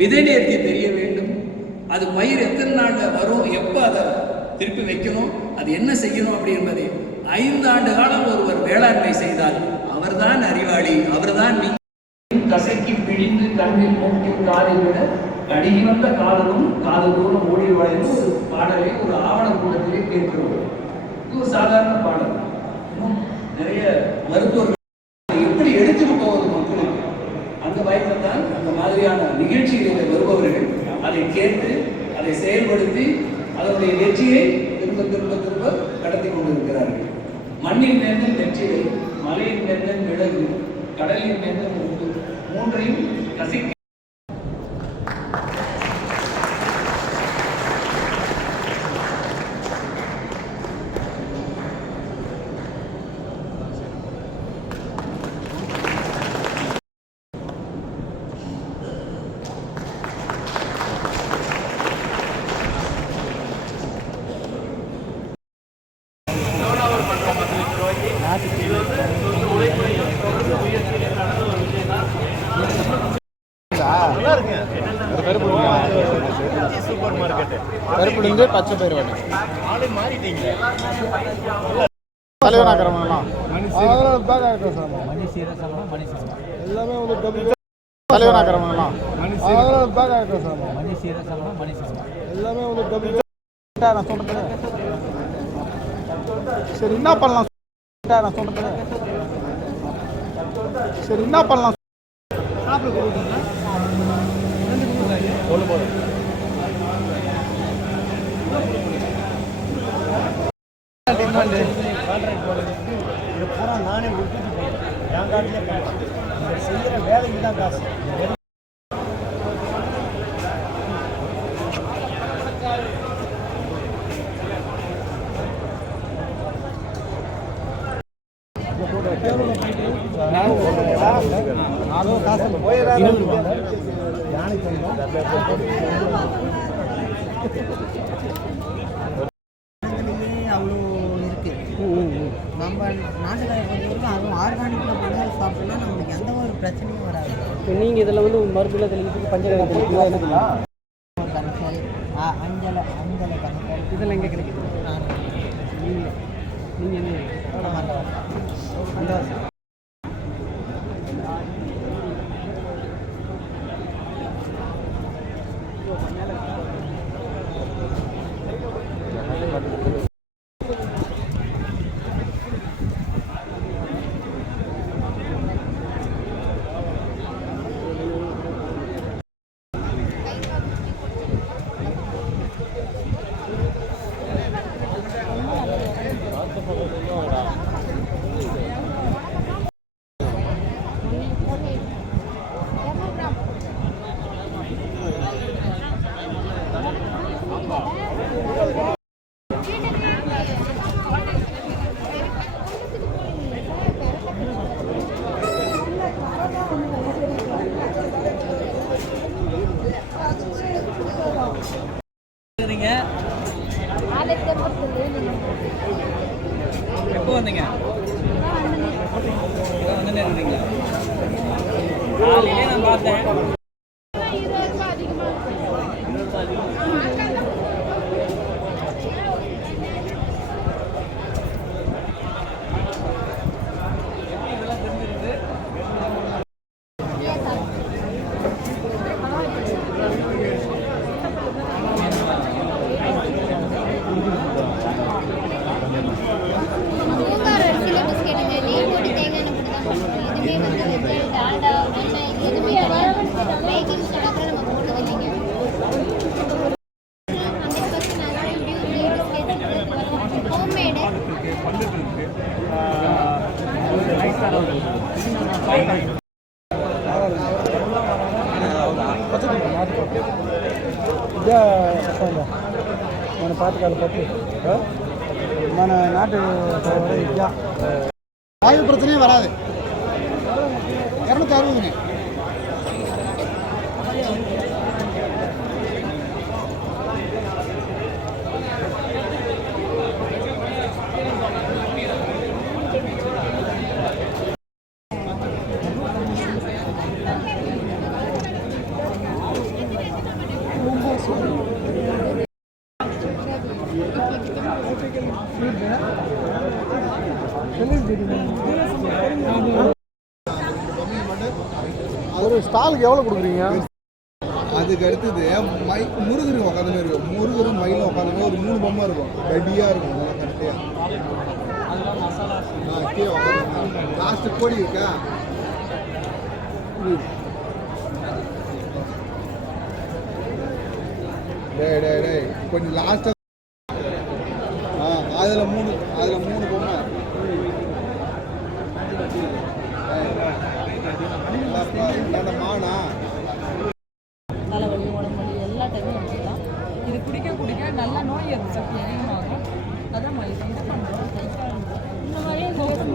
விதை நேர்த்தி தெரிய வேண்டும். அது பயிர் எத்தனை நாளில் வரும், எப்போ அதை திருப்பி வைக்கணும், அது என்ன செய்யணும் அப்படி என்பதை 5 ஆண்டு காலம் ஒருவர் வேளாண்மை செய்தால் அவர்தான் அறிவாளி. அவர்தான் கசைக்கு பிடிந்து கண்ணில் மூக்கில் காதில் விட கடிகி வந்த காதலும் காது தூரம் ஓடி வளையும் ஒரு பாடலை ஒரு ஆவணக்கூடத்திலே கேட்கிறோம். இது ஒரு சாதாரண பாடல். நிறைய மருத்துவர்கள் எப்படி எடுத்துட்டு போவது மக்களுக்கு அந்த வாய்ப்பில் தான் அந்த மாதிரியான நிகழ்ச்சிகளில் வருபவர்கள் அதை கேட்டு அதை செயல்படுத்தி அதனுடைய வெற்றியை திரும்ப திரும்ப திரும்ப கடத்தி கொண்டிருக்கிறார்கள். மண்ணின் மேந்தன் வெற்றிலை, மலையின் மேந்தன் விலகு, கடலின் மேந்தன் உப்பு, மூன்றையும் கசிக்க கருப்புலேருந்து பச்சை பயிர் வாங்க தலைவனாக்கிறவங்கலாம் எல்லாமே வந்து தலைவனாக்கிறவங்கலாம் எல்லாமே வந்து நான் சொல்றேன். சரி என்ன பண்ணலாம் நான் சொல்றேன். சரி என்ன பண்ணலாம் நானே விட்டுட்டு போயிட்டேன். என் காட்டிலே காசு செய்கிற வேலைக்கு தான் காசு. காசு போயிடாது அவ்வளோ இருக்கு. நம்ம நாட்டுக்கார பொறுத்தவரைக்கும் அதுவும் ஆர்கானிக்கில் பண்ணால் சாப்பிட்டோம்னா நம்மளுக்கு எந்த ஒரு பிரச்சனையும் வராது. இப்போ நீங்கள் இதில் வந்து மருந்துல தெளிக்கிறதுக்கு பஞ்சகரம் தெளிக்கலாம். கனசல் அஞ்சலை கனசல் இதெல்லாம் எங்கே கிடைக்குது? நீங்கள் என்ன அந்த எப்போ வந்தீங்க? வந்து இருந்தீங்களா? காலையிலே நான் பார்த்தேன். మన పాతకాల పట్టు మన నాటు வாயு பிரச்சனையே வராது. 260. ஒரு ஸ்டாலுக்கு எவ்வளோ கொடுக்குறீங்க? அதுக்கு அடுத்தது முருகர் உட்காந்து இருக்கும். முருகரும் மயிலும் உட்காந்து ஒரு 3 பொம்மை இருக்கும். ரெடியாக இருக்கும். நல்லா கரெக்டாக கீழே உட்காந்து லாஸ்ட்டு கோடி இருக்கா. டேய் கொஞ்சம் லாஸ்ட்டாக அதில் 3 பொம்மை. மானா தலைவலி உடம்பு வலி எல்லா டைமும் எடுத்துக்கலாம். இது குடிக்க குடிக்க நல்லா நோய் எதிர்ப்பு சக்தி அதிகமாகும். அதான் இது பண்ணுறோம். இந்த மாதிரியே கோபம்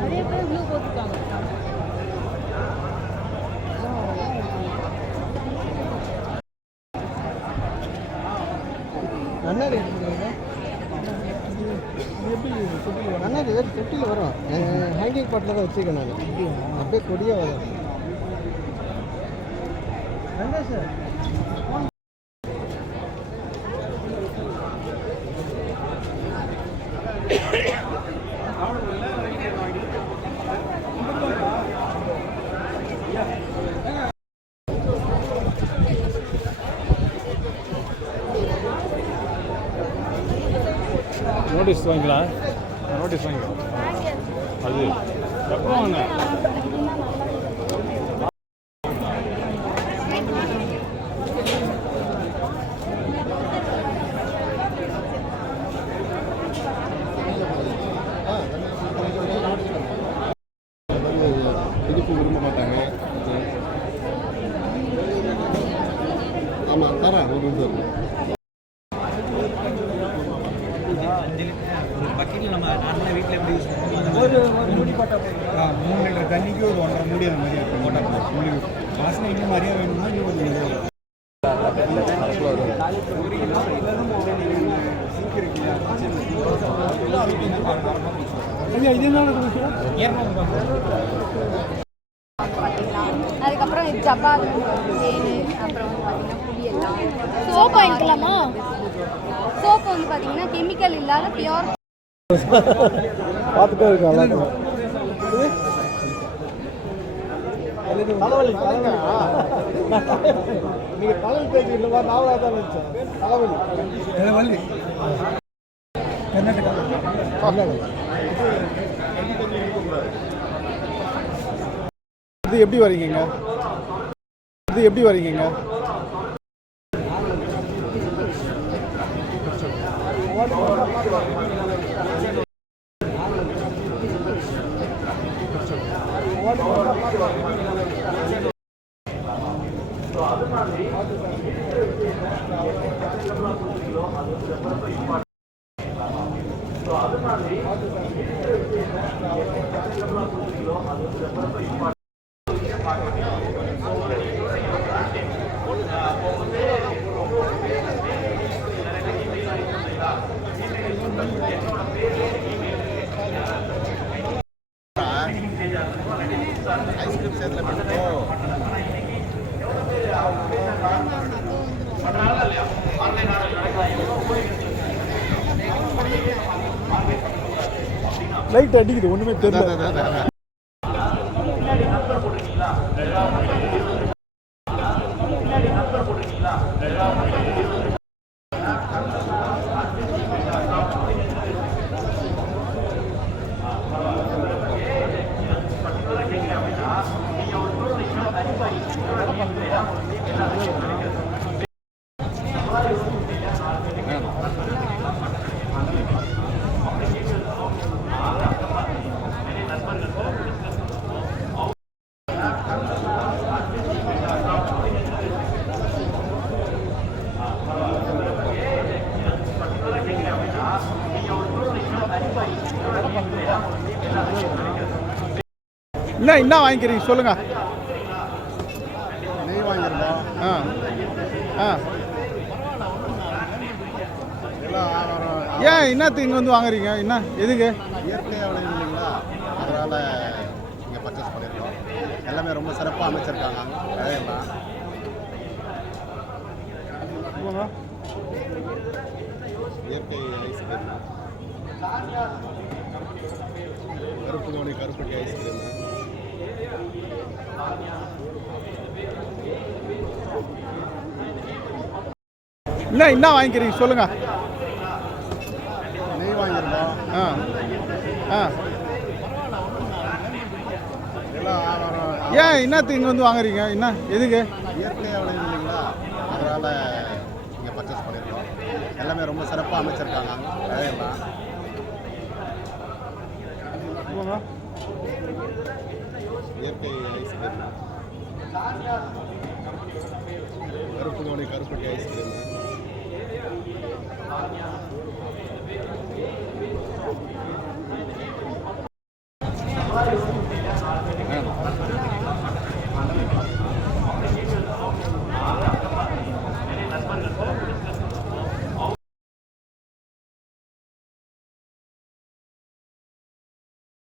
நிறைய பேர் இவ்வளோ போட்டுருக்காங்க. என்ன ரேட் கொடுக்குறீங்க? அண்ணா இது தொட்டியில் வரும். ஹேங்கிங் பாட்டில் தான் வச்சுருக்கேன் நான். அப்படியே கொடியாக வரும். சார் நோட்டீஸ் வாங்கிக்கலாம். நோட்டீஸ் வாங்கிக்கலாம். அது எப்போ வாங்க? இனிப்பு விரும்ப மாட்டாங்க. ஆமாம் தரேன் ஒரு நிமிஷம். ஒரு மூடி போட்டால் 3 லிட்டர் தண்ணிக்கு ஒரு 1.5 மூடி அந்த மாதிரி இருக்கும். போட்டால் உங்களுக்கு வாசனை இன்னும் நிறையா வேணும்னா இன்னும் கொஞ்சம் இது அதுக்கப்புறம் ஜப்பான் தேன், அப்புறம் வந்து பார்த்தீங்கன்னா புளியெல்லாம் சோப்பு வாங்கிக்கலாமா? சோப்பு வந்து பார்த்தீங்கன்னா கெமிக்கல் இல்லாத பியோர். பார்த்துட்டே இருக்கேன். தலைவலி நீங்கள் தலைவலி பேசி இல்லைவா? நாவலாக தான் நினச்சேன். தலைவலி கர்நாடகா. இது எப்படி வரீங்க? ஐஸ்கிரீம் சேர்த்துல பண்ணுறோம். லைட் அடிக்குது, ஒன்றுமே தெரியல. என்ன வாங்கிக்கிறீங்க சொல்லுங்க. நெய் வாங்கியிருந்தோம். ஏன் என்னத்துக்கு இங்கே வந்து வாங்குறீங்க? என்ன எதுக்கு? இயற்கையாக விளையுது இல்லைங்களா, அதனால் இங்கே பர்ச்சேஸ் பண்ணியிருக்கோம். எல்லாமே ரொம்ப சிறப்பாக அமைச்சிருக்காங்க கடையெல்லாம். இயற்கை ஐஸ்கிரீம், கருப்பு கோணி கருப்பட்டி ஐஸ்கிரீம், என்ன வாங்கிக்கிறீங்க சொல்லுங்கள். நெய் வாங்கியிருக்கோம். ஆ ஆ எல்லாம் ஏன் என்னத்துக்கு இங்கே வந்து வாங்குறீங்க? என்ன எதுக்கு? இயற்கையாக விளையுது இல்லைங்களா, அதனால் இங்கே பர்ச்சேஸ் பண்ணியிருக்கோம். எல்லாமே ரொம்ப சிறப்பாக அமைச்சிருக்காங்க கடையெல்லாம். இயற்கை ஐஸ்கிரீம், கருப்பு கோணி கருப்பட்டி ஐஸ்கிரீம்,